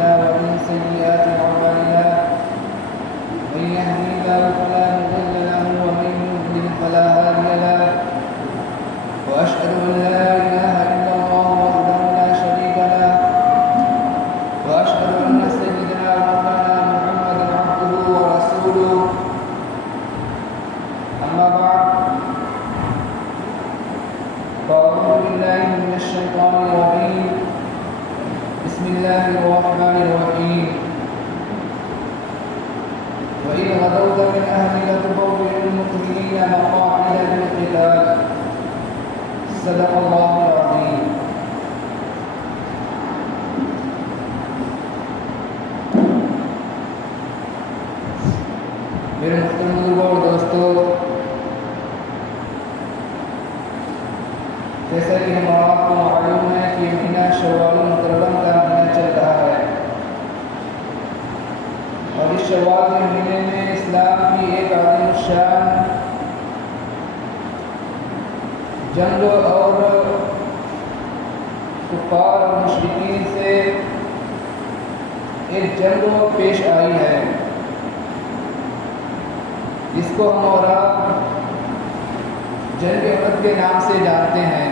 أنفسنا ومن سيئات أعمالنا من يهده الله فلا مضل له ومن يضلل فلا هادي له وأشهد أن لا إله إلا الله وحده لا شريك له وأشهد أن سيدنا مولانا محمدا عبده ورسوله أما بعد فأعوذ بالله من الشيطان الرجيم بسم الله الرحمن الرحيم وإذ غدوت من أهلك تبوئ المؤمنين مقاعد للقتال صدق الله العظيم. میرے محترم بزرگوں اور دوستوں، جیسا کہ ہم آپ کو معلوم ہے کہ مہینہ شوال المحرم کا مہینہ چل رہا ہے، اور اس شوال کے مہینے میں اسلام کی ایک عظیم الشان جنگ اور کفار اور مشرکین سے ایک جنگ پیش آئی ہے، جس کو ہم اور آپ جنگ احد کے نام سے جانتے ہیں۔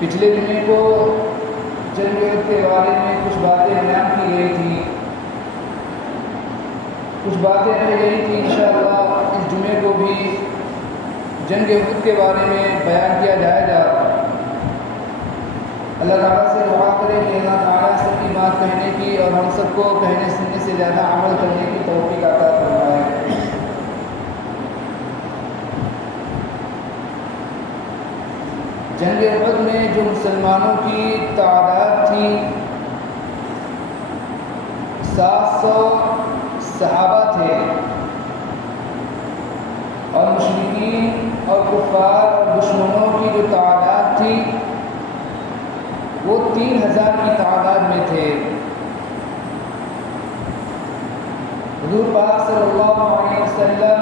پچھلے جمعے کو جنگ احد کے بارے میں کچھ باتیں بیان کی گئی تھی، کچھ باتیں رہ گئی تھی۔ انشاءاللہ اس جمعے کو بھی جنگ احد کے بارے میں بیان کیا جائے گا۔ اللہ تعالیٰ سے دعا کریں کہ اللہ تعالیٰ سب کی بات کہنے کی اور ہم سب کو کہنے سننے سے زیادہ عمل کرنے کی توفیق عطا فرمائے۔ جنگ احد میں جو مسلمانوں کی تعداد تھی 700 صحابہ تھے، اور مشرکین اور کفار اور دشمنوں کی جو تعداد تھی وہ 3000 کی تعداد میں تھے۔ حضور پاک صلی اللہ علیہ وسلم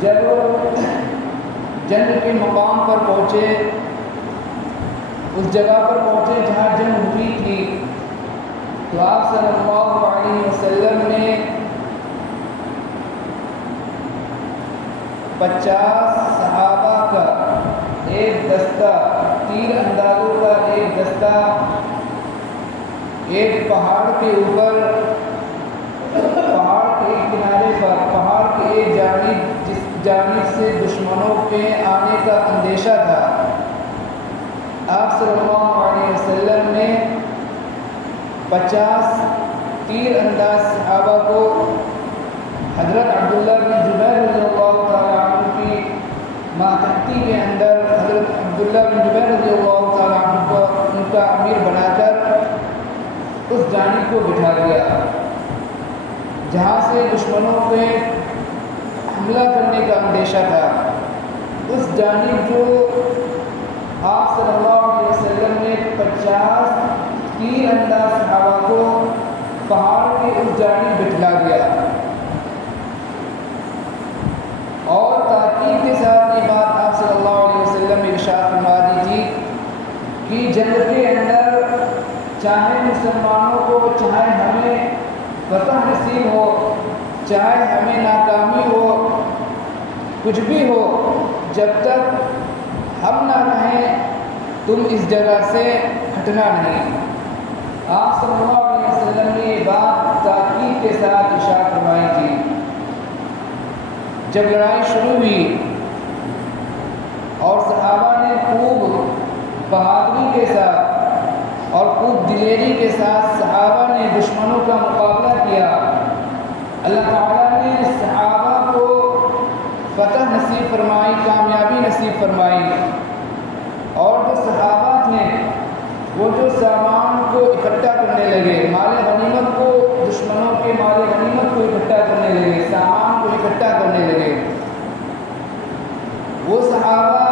جب جنگ کے مقام پر پہنچے، اس جگہ پر پہنچے جہاں جنگ ہوئی تھی، تو آپ صلی اللہ علیہ وسلم نے 50 صحابہ کا ایک دستہ، تیر اندازوں کا ایک دستہ ایک پہاڑ کے اوپر، پہاڑ کے ایک کنارے پر، پہاڑ کے ایک جانب جس جانب سے دشمنوں کے آنے کا اندیشہ تھا، آپ صلی اللہ علیہ وسلم نے 50 تیر انداز صحابہ کو حضرت عبداللہ بن جبیر رضی اللہ تعالیٰ عنہ کی ماتحتی کے اندر حضرت عبداللہ بن جبیر رضی اللہ تعالیٰ عنہ کو ان کا امیر بنا کر اس جانب کو بٹھا دیا جہاں سے دشمنوں پہ حملہ کرنے کا اندیشہ تھا۔ اس جانب جو آپ صلی اللہ علیہ وسلم نے 50 تیر انداز صحابہ کو پہاڑ کے اس جانب بٹھلا دیا، اور تاکید کے ساتھ یہ بات آپ صلی اللہ علیہ وسلم نے ارشاد فرما دی تھی کہ جنگ کے اندر چاہے مسلمانوں کو، چاہے ہمیں فتح نصیب ہو، چاہے ہمیں ناکامی ہو، کچھ بھی ہو، جب تک ہم نہ کہیں تم اس جگہ سے ہٹنا نہیں۔ آپ صلی اللہ علیہ وسلم نے یہ بات تاکید کے ساتھ ارشاد فرمائی تھی۔ جب لڑائی شروع ہوئی اور صحابہ نے خوب بہادری کے ساتھ اور خوب دلیری کے ساتھ صحابہ نے دشمنوں کا مقابلہ کیا، اللہ تعالیٰ نے صحابہ کو فتح نصیب فرمائی، کامیابی نصیب فرمائی، اور جو صحابہ تھے وہ جو سامان کو اکٹھا کرنے لگے، مال غنیمت کو، دشمنوں کے مال غنیمت کو اکٹھا کرنے لگے، سامان کو اکٹھا کرنے لگے، وہ صحابہ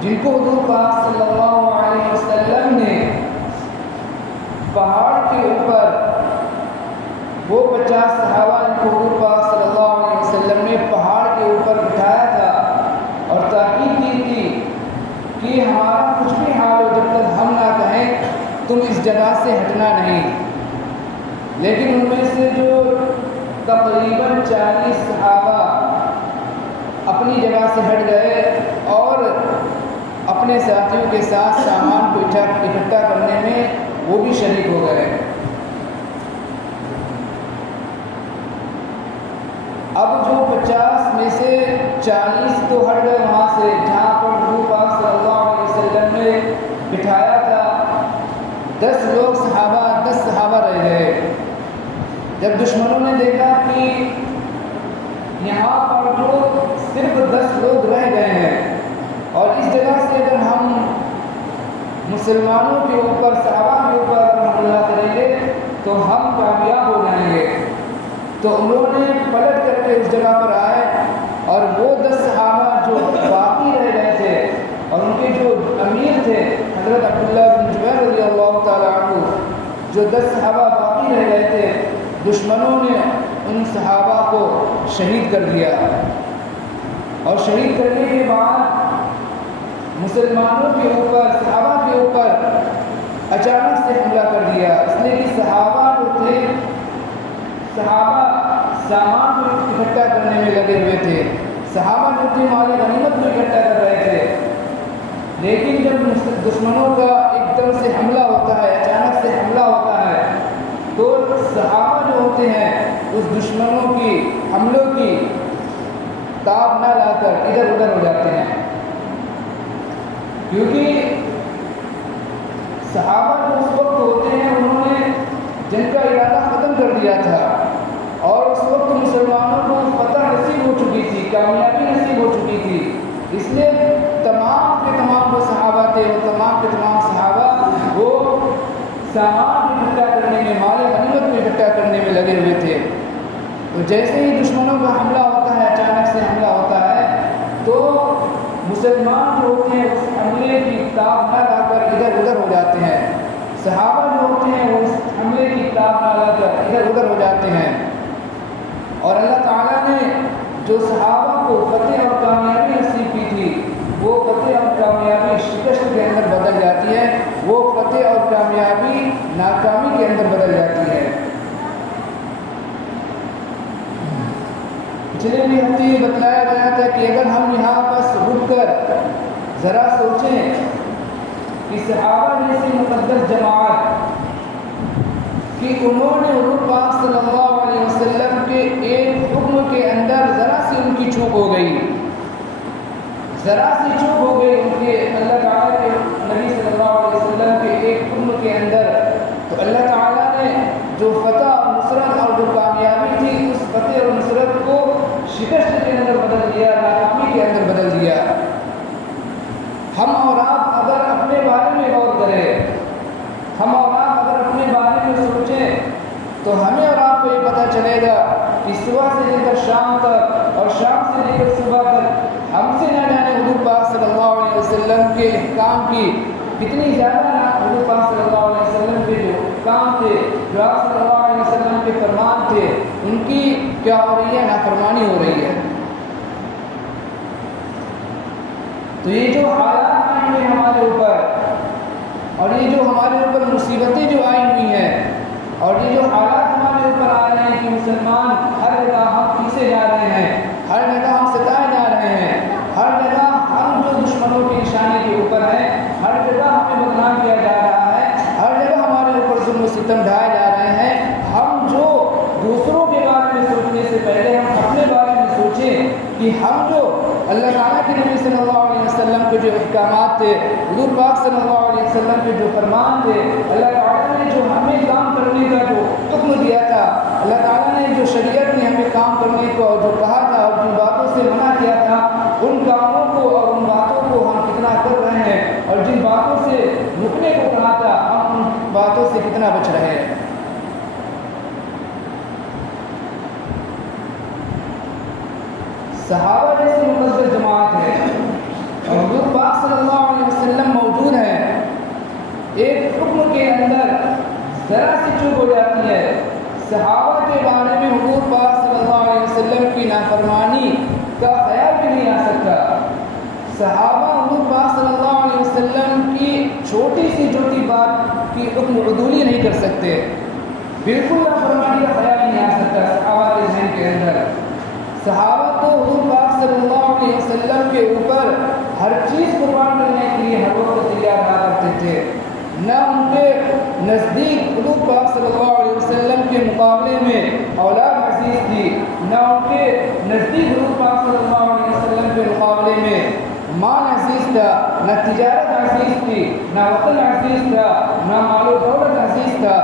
جن کو حضور پاک صلی اللہ علیہ وسلم نے پہاڑ کے اوپر، وہ 50 صحابہ جن کو حضور پاک صلی اللہ علیہ وسلم نے پہاڑ کے اوپر بٹھایا تھا اور تاکید کی تھی کہ ہمارا کچھ بھی حال ہو، جب تک ہم نہ کہیں اتنا نہیں، لیکن ان میں سے جو تقریباً 40 صحابہ اپنی جگہ سے ہٹ گئے اور اپنے ساتھیوں کے ساتھ سامان کو اکٹھا کرنے میں وہ بھی شریک ہو گئے۔ اب جو 50 میں سے 40 تو ہٹ گئے وہاں سے جہاں پر حضور پاک صلی اللہ علیہ وسلم نے بٹھایا تھا، 10 لوگ صحابہ 10 صحابہ رہ گئے۔ جب دشمنوں نے دیکھا کہ یہاں پر جو صرف 10 لوگ رہ گئے ہیں اور اس جگہ سے اگر ہم مسلمانوں کے اوپر صحابہ کے اوپر حملہ کریں گے تو ہم کامیاب ہو جائیں گے، تو انہوں نے پلٹ کر کے اس جگہ پر آئے اور وہ 10 صحابہ جو باقی رہ گئے تھے اور ان کے جو امیر تھے حضرت عبداللہ بن جبیر رضی اللہ تعالیٰ عنہ، جو 10 صحابہ باقی رہ گئے تھے، دشمنوں نے ان صحابہ کو شہید کر دیا، اور شہید کرنے کے بعد مسلمانوں کے اوپر صحابہ کے اوپر اچانک سے حملہ کر دیا، اس لیے کہ صحابہ جو تھے صحابہ سامان کو اکٹھا کرنے میں لگے ہوئے تھے، صحابہ جو تھے مال غنیمت کو اکٹھا کر رہے تھے، لیکن جب دشمنوں کا ایک دم سے حملہ ہوتا ہے، اچانک سے حملہ ہوتا ہے، تو صحابہ جو ہوتے ہیں اس دشمنوں کی حملوں کی تاب نہ لا کر ادھر ادھر ہو جاتے ہیں، کیونکہ صحابہ جو اس وقت ہوتے ہیں انہوں نے جن کا ارادہ ختم کر دیا تھا، اور اس وقت مسلمانوں کو فتح نصیب ہو چکی تھی، کامیابی نصیب ہو چکی تھی، اس لیے تمام کے تمام جو صحابہ تھے وہ تمام کے تمام صحابہ وہ سامان کو اکٹھا کرنے میں، مال غنیمت کو اکٹھا کرنے میں لگے ہوئے تھے۔ تو جیسے ہی دشمنوں کا حملہ ہوتا ہے، اچانک سے حملہ ہوتا ہے، تو مسلمان جو ہوتے ہیں اس حملے کی تاب نہ لا کر ادھر ادھر ہو جاتے ہیں، صحابہ جو ہوتے ہیں وہ اس حملے کی تاب نہ لا کر ادھر ادھر ہو جاتے ہیں، اور اللہ تعالیٰ نے جو صحابہ کو فتح اور کامیابی نصیب کی تھی وہ فتح اور کامیابی شکست کے اندر بدل جاتی ہے، وہ فتح اور کامیابی ناکامی کے اندر بدل جاتی ہے۔ پچھلے بھی ہفتے یہ بتلایا گیا تھا کہ اگر ہم یہاں بس رک کر ذرا سوچیں کہ صحابہ جیسی مقدس جماعت کہ انہوں نے حضور پاک صلی اللہ علیہ وسلم کے ایک حکم کے اندر ذرا سی ان کی چوک ہو گئی، ذرا سی چوک ہو گئی ان کے اللہ تعالیٰ کے نبی صلی اللہ علیہ وسلم کے ایک حکم کے اندر، تو اللہ تعالیٰ نے جو فتح اور نصرت اور جو کامیابی تھی اس فتح اور نصرت کو شکست کے اندر بدل دیا، ناکامی کے اندر بدل دیا۔ ہم اور آپ اگر اپنے بارے میں غور کریں، ہم اور آپ اگر اپنے بارے میں سوچیں تو ہمیں اور آپ کو یہ پتہ چلے گا کہ صبح سے لے کر شام تک اور شام سے لے کر صبح تک ہم سے نہ جانے حضور پاک صلی اللہ علیہ وسلم کے احکام کی کتنی زیادہ حضور پاک صلی اللہ علیہ وسلم کے جو احکام تھے، جو آپ صلی اللہ علیہ وسلم کے فرمان تھے، ان کی کیا ہو رہی ہے؟ نافرمانی ہو رہی ہے۔ تو یہ جو حالات آئے ہیں ہمارے اوپر، اور یہ جو ہمارے اوپر مصیبتیں جو آئی ہوئی ہیں، اور یہ جو حالات ہمارے اوپر آ رہے ہیں کہ مسلمان ہر جگہ ہم پیچھے جا رہے ہیں، ہر جگہ ہم ستائے جا رہے ہیں، ہر جگہ ہم جو دشمنوں کی نشانی کے اوپر ہیں، ہر جگہ ہمیں بدنام کیا جا رہا ہے، ہر جگہ ہمارے اوپر ظلم و ستم ڈھائے جا رہے ہیں، ہم جو دوسروں کے بارے میں سوچنے سے پہلے ہم اپنے بارے میں سوچیں کہ ہم جو اللہ تعالیٰ کے نبی صلی اللہ علیہ وسلم کے جو احکامات تھے، حضور پاک صلی اللہ علیہ وسلم کے جو فرمان تھے، اللہ تعالیٰ نے جو ہمیں کام کرنے کا جو حکم دیا تھا، اللہ تعالیٰ نے جو شریعت میں ہمیں کام کرنے کو جو کہا تھا اور جن باتوں سے منع کیا تھا، ان کاموں کو اور ان باتوں کو ہم کتنا کر رہے ہیں، اور جن باتوں سے رکنے کو کہا تھا ہم ان باتوں سے کتنا بچ رہے ہیں۔ صحابہ جیسی مقدس جماعت ہے اور حضور پاک صلی اللہ علیہ وسلم موجود ہیں، ایک حکم کے اندر ذرا سی چوک ہو جاتی ہے، صحابہ کے بارے میں حضور پاک صلی اللہ علیہ وسلم کی نافرمانی کا خیال بھی نہیں آ سکتا۔ صحابہ حضور پاک صلی اللہ علیہ وسلم کی چھوٹی سی چھوٹی بات کی حکم عدولی نہیں کر سکتے، بالکل نافرمانی کا خیال نہیں آ سکتا صحابہ کے ذہن کے اندر۔ صحابہ تو حضور پاک صلی اللہ علیہ وسلم کے اوپر ہر چیز قربان کرنے کے لیے ہر وقت تیار رہا کرتے تھے، نہ ان کے نزدیک حضور پاک صلی اللہ علیہ وسلم کے مقابلے میں اولاد عزیز تھی، نہ ان کے نزدیک حضور پاک صلی اللہ علیہ وسلم کے مقابلے میں مال عزیز تھا، نہ تجارت عزیز تھی، نہ وطن عزیز تھا، نہ مال و دولت عزیز تھا،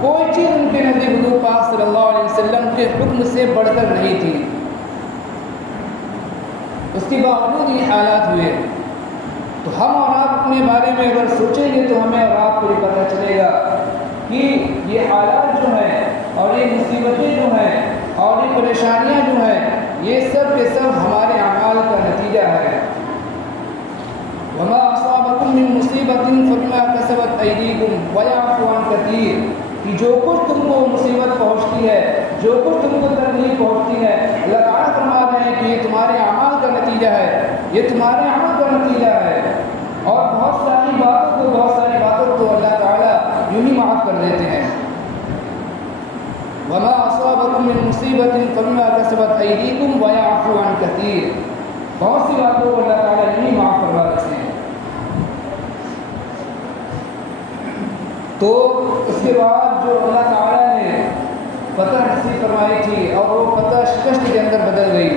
کوئی چیز ان کے نزدیک حضور پاک صلی اللہ علیہ وسلم کے حکم سے بڑھ کر نہیں تھی۔ اس کے باوجود یہ حالات ہوئے، تو ہم اور آپ اپنے بارے میں اگر سوچیں گے تو ہمیں اور آپ کو یہ پتہ چلے گا کہ یہ حالات جو ہیں اور یہ مصیبتیں جو ہیں اور یہ پریشانیاں جو ہیں، یہ سب کے سب ہمارے اعمال کا نتیجہ ہے۔ وما اصابکم من مصیبت فبما کسبت ایدیکم ویعفو عن کثیر، کہ جو کچھ تم کو مصیبت پہنچتی ہے، جو کچھ تم کو تکلیف پہنچتی ہے، اللہ تعالیٰ فرما رہے ہیں کہ یہ تمہارے اعمال کا نتیجہ ہے، یہ تمہارے عمل کا نتیجہ ہے۔ اور بہت ساری باتوں کو اللہ تعالیٰ یوں ہی معاف کر دیتے ہیں۔ وما اصابکم من مصیبت فبما کسبت ایدیکم ویعفو عن کثیر، بہت سی باتوں کو اللہ تعالیٰ یوں ہی معاف کروا دیتے ہیں۔ تو اس کے بعد جو اللہ تعالیٰ نے فتح نصیب فرمائی تھی اور وہ فتح شکست کے اندر بدل گئی،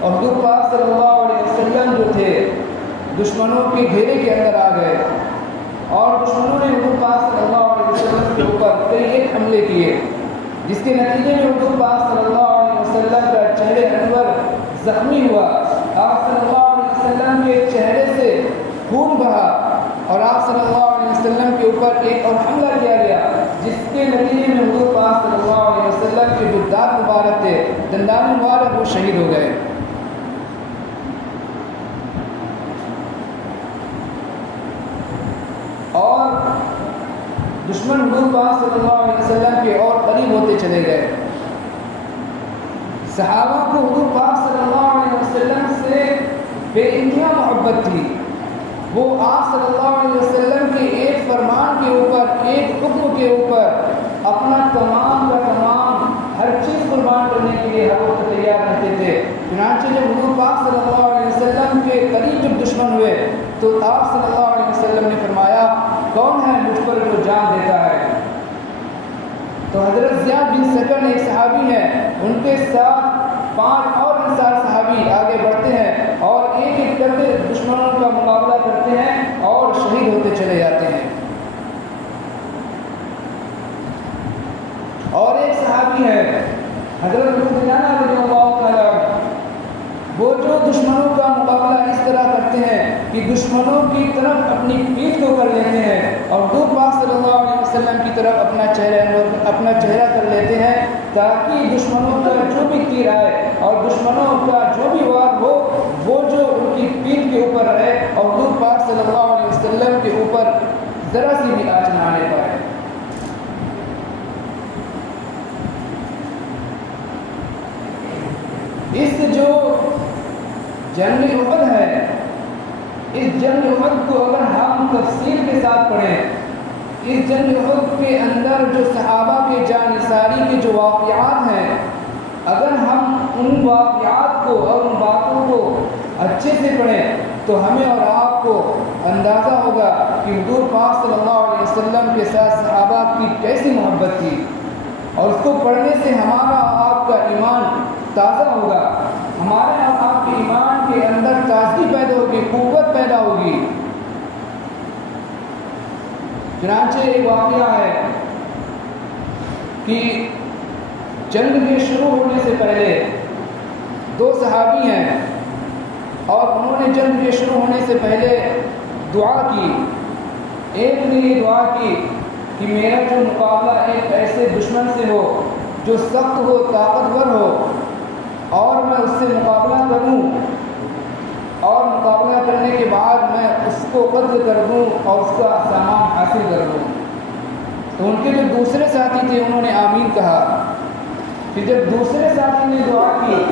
اور حضور پاک صلی اللہ علیہ وسلم جو تھے دشمنوں کے گھیرے کے اندر آ گئے، اور دشمنوں نے حضور پاک صلی اللہ علیہ وسلم کے اوپر کئی ایک حملے کیے، جس کے نتیجے میں حضور پاک صلی اللہ علیہ وسلم کا چہرے انور زخمی ہوا، آپ صلی اللہ علیہ وسلم کے چہرے سے خون بہا، اور آپ صلی اللہ علیہ وسلم کے اوپر ایک اور حملہ کیا گیا، جس کے نتیجے میں حضور پاک صلی اللہ علیہ وسلم کے جو دانت مبارک تھے، دندان مبارک، وہ شہید ہو گئے۔ اور دشمن حضور پاک صلی اللہ علیہ وسلم کے اور قریب ہوتے چلے گئے۔ صحابہ کو حضور پاک صلی اللہ علیہ وسلم سے بے انتہا محبت تھی، وہ آپ صلی اللہ علیہ وسلم کے ایک فرمان کے اوپر، ایک حکم کے اوپر اپنا تمام کا تمام ہر چیز قربان کرنے کے لیے ہر وقت تیار رہتے تھے۔ چنانچہ جب حضور پاک صلی اللہ علیہ وسلم کے قریب جب دشمن ہوئے تو آپ صلی اللہ علیہ وسلم نے فرمایا، کون ہے مجھ پر جو جان دیتا ہے؟ تو حضرت زیاد بن سکن ایک صحابی ہیں، ان کے ساتھ 5 اور انصار صحابی آگے بڑھتے ہیں اور ایک ایک کرتے دشمنوں کا مقابلہ کرتے ہیں اور شہید ہوتے چلے جاتے ہیں۔ اور ایک صحابی ہے حضرت ابو دجانہ رضی اللہ تعالیٰ عنہ، وہ جو دشمنوں کا مقابلہ اس طرح کرتے ہیں کہ دشمنوں کی طرف اپنی پیٹھ کو کر لیتے ہیں اور حضور پاک صلی اللہ علیہ وسلم کی طرف اپنا چہرہ کر لیتے ہیں، تاکہ دشمنوں کا جو بھی تیر آئے اور دشمنوں کا جو بھی وار ہو وہ جو ان کی پیٹھ کے اوپر رہے اور حضور پاک صلی اللہ علیہ وسلم کے اوپر ذرا سی بھی آنچ نہ آنے پائے۔ اس جو جنگ احد ہے، اس جنگ احد کو اگر ہم تفصیل کے ساتھ پڑھیں، اس جنگ احد کے اندر جو صحابہ کے جان نثاری کے جو واقعات ہیں، اگر ہم ان واقعات کو اور ان باتوں کو اچھے سے پڑھیں تو ہمیں اور آپ کو اندازہ ہوگا کہ حضور پاک صلی اللہ علیہ وسلم کے ساتھ صحابہ کی کیسی محبت تھی، اور اس کو پڑھنے سے ہمارا آپ کا ایمان تازہ ہوگا، ہمارے اور آپ کے ایمان کے اندر تازگی پیدا ہوگی، قوت پیدا ہوگی۔ چنانچہ ایک واقعہ ہے کہ جنگ کے شروع ہونے سے پہلے 2 صحابی ہیں اور انہوں نے جنگ کے شروع ہونے سے پہلے دعا کی۔ ایک نے یہ دعا کی کہ میرا جو مقابلہ ایک ایسے دشمن سے ہو جو سخت ہو، طاقتور ہو، اور میں اس سے مقابلہ کروں اور مقابلہ کرنے کے بعد میں اس کو قتل کر دوں اور اس کا سامان حاصل کر دوں۔ تو ان کے جو دوسرے ساتھی تھے انہوں نے آمین کہا۔ پھر جب دوسرے ساتھی نے دعا کی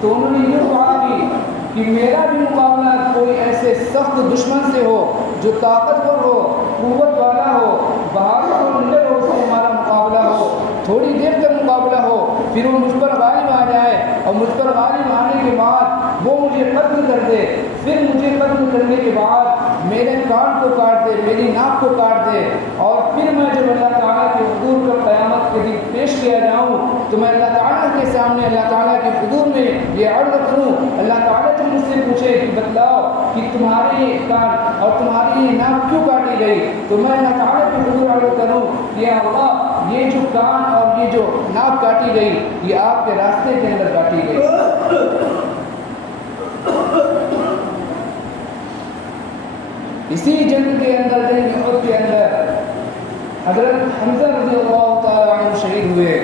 تو انہوں نے یہ دعا کی کہ میرا بھی مقابلہ کوئی ایسے سخت دشمن سے ہو جو طاقتور ہو، قوت والا ہو، پھر وہ مجھ پر غالب آ جائے اور مجھ پر غالب آنے کے بعد وہ مجھے قتل کر دے، پھر مجھے قتل کرنے کے بعد میرے کان کو کاٹ دے، میری ناک کو کاٹ دے، اور پھر میں جب اللہ تعالیٰ کے حضور پر قیامت کے دن پیش کیا جاؤں تو میں اللہ تعالیٰ کے سامنے اللہ تعالیٰ کے حضور میں یہ عرض کروں، اللہ تعالیٰ تو مجھ سے پوچھے کہ بتلاؤ کہ تمہارے کان اور تمہاری یہ ناک کیوں کاٹی گئی، تو میں اللہ تعالیٰ کے حضور عرض کروں کہ یا اللہ یہ جو کان اور یہ جو ناک کاٹی گئی یہ آپ کے راستے کے اندر کاٹی گئی۔ اسی جنگ کے اندر، جنگ احد کے اندر حضرت حمزہ رضی اللہ تعالیٰ عنہ شہید ہوئے،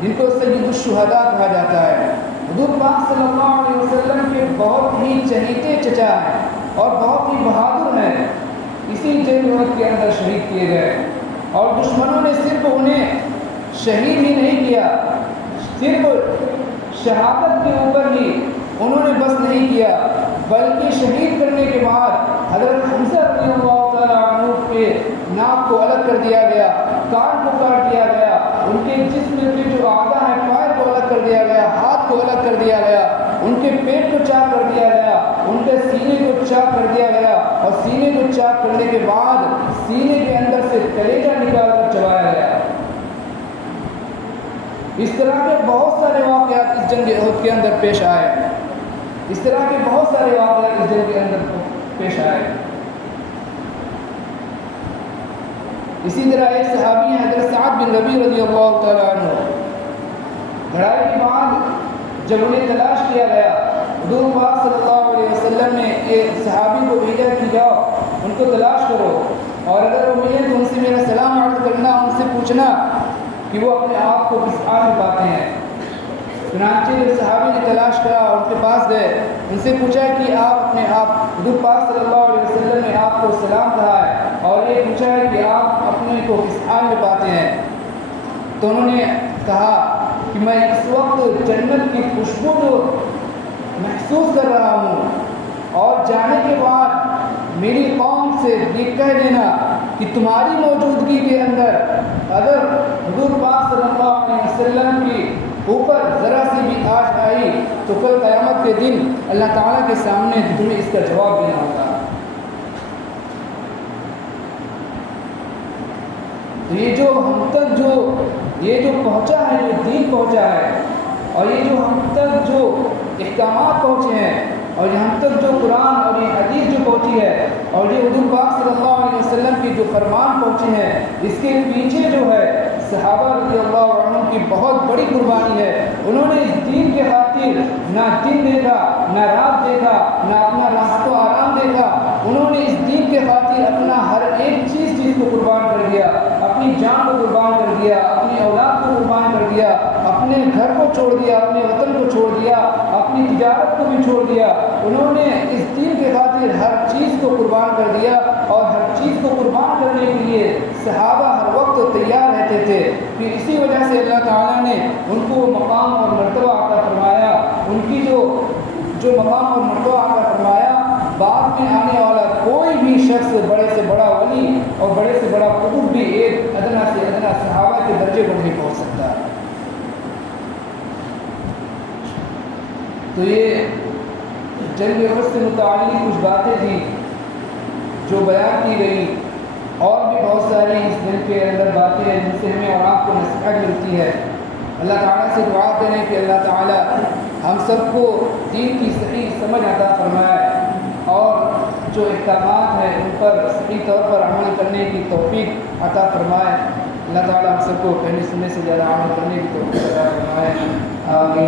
جن کو سید الشہداء کہا جاتا ہے۔ حضور پاک صلی اللہ علیہ وسلم کے بہت ہی چہیتے چچا ہیں اور بہت ہی بہادر ہیں، اسی جنگ احد کے اندر شہید کیے گئے، اور دشمنوں نے صرف انہیں شہید ہی نہیں کیا، صرف شہادت کے اوپر ہی انہوں نے بس نہیں کیا، بلکہ شہید کرنے کے بعد حضرت حمزہ رضی اللہ تعالیٰ عنہ کے ناک کو الگ کر دیا گیا، کان کو کاٹ دیا گیا، ان کے جسم کے جو اعضاء ہیں پیر کو الگ کر دیا گیا، ہاتھ کو الگ کر دیا گیا، ان کے پیٹ کو چاک کر دیا گیا، ان کے سینے کو چاک کر دیا گیا، اور سینے کو چاک کرنے کے بعد سینے کے اندر سے کلیجہ نکال کر چبایا گیا۔ اس طرح کے بہت سارے واقعات اس جنگ احد کے اندر پیش آئے، اس طرح کے بہت سارے واقعات اس جنگ کے اندر پیش آئے۔ اسی طرح ایک صحابی ہیں حضرت سعد بن ربیع رضی اللہ تعالیٰ عنہ، لڑائی کے بعد جب انہیں تلاش کیا گیا، حضور پاک صلی اللہ علیہ وسلم نے ایک صحابی کو بھیجا کہ جاؤ ان کو تلاش کرو، اور اگر وہ ملے تو ان سے میرا سلام عرض کرنا، ان سے پوچھنا کہ وہ اپنے آپ کو کس حال میں پاتے ہیں۔ چنانچہ جب صحابی نے تلاش کرا اور ان کے پاس گئے، ان سے پوچھا کہ آپ اپنے آپ، حضور پاک صلی اللہ علیہ وسلم نے آپ کو سلام کہا ہے اور یہ پوچھا ہے کہ آپ اپنے کو کس حال میں پاتے ہیں، تو انہوں نے کہا کہ میں اس وقت جنت کی خوشبو کو محسوس کر رہا ہوں، اور جانے کے بعد میری قوم سے یہ کہہ دینا کہ تمہاری موجودگی کے اندر اگر حضور پاک صلی اللہ علیہ وسلم کی اوپر ذرا سی بھی آج آئی تو کل قیامت کے دن اللہ تعالیٰ کے سامنے تمہیں اس کا جواب دینا ہوگا۔ تو یہ جو ہم تک یہ جو پہنچا ہے، جو دین پہنچا ہے، اور یہ جو ہم تک جو احکامات پہنچے ہیں، اور یہ ہم تک جو قرآن اور یہ حدیث جو پہنچی ہے، اور یہ حضور پاک صلی اللہ علیہ وسلم کی جو فرمان پہنچے ہیں، اس کے پیچھے جو ہے صحابہ رضی اللہ عنہ کی بہت بڑی قربانی ہے۔ انہوں نے اس دین کے خاطر نہ دن دیکھا، نہ رات دیکھا، نہ اپنا راحت و آرام دیکھا، انہوں نے اس دین کے خاطر اپنا ہر ایک چیز کو قربان کر دیا، اپنی جان کو قربان کر دیا، اپنی اولاد کو قربان کر دیا، اپنے گھر کو چھوڑ دیا، اپنے وطن کو چھوڑ دیا، اپنی تجارت کو بھی چھوڑ دیا۔ انہوں نے اس دین کے خاطر ہر چیز کو قربان کر دیا، اور ہر چیز کو قربان کرنے کے لیے صحابہ ہر وقت تیار رہتے تھے۔ پھر اسی وجہ سے اللہ تعالیٰ نے ان کو مقام اور مرتبہ عطا فرمایا، ان کی جو مقام اور مرتبہ عطا فرمایا، بعد میں آنے والا کوئی بھی شخص بڑے سے بڑا ولی اور بڑے سے بڑا قطب بھی ایک ادنا سے ادنا صحابہ کے درجے کو نہیں پہنچ سکتا۔ تو یہ جنگ احد سے متعلق کچھ باتیں تھیں جو بیان کی گئی، اور بھی بہت ساری اس دن کے اندر باتیں ہیں جن سے ہمیں اور آپ کو نصیحت ملتی ہے۔ اللہ تعالیٰ سے دعا کریں کہ اللہ تعالیٰ ہم سب کو دین کی صحیح سمجھ عطا فرمائے، اور جو احکامات ہیں ان پر صحیح طور پر عمل کرنے کی توفیق عطا فرمائے۔ اللہ تعالیٰ ہم سب کو کہنے سننے سے زیادہ عمل کرنے کی توفیق عطا فرمائے۔ آمین۔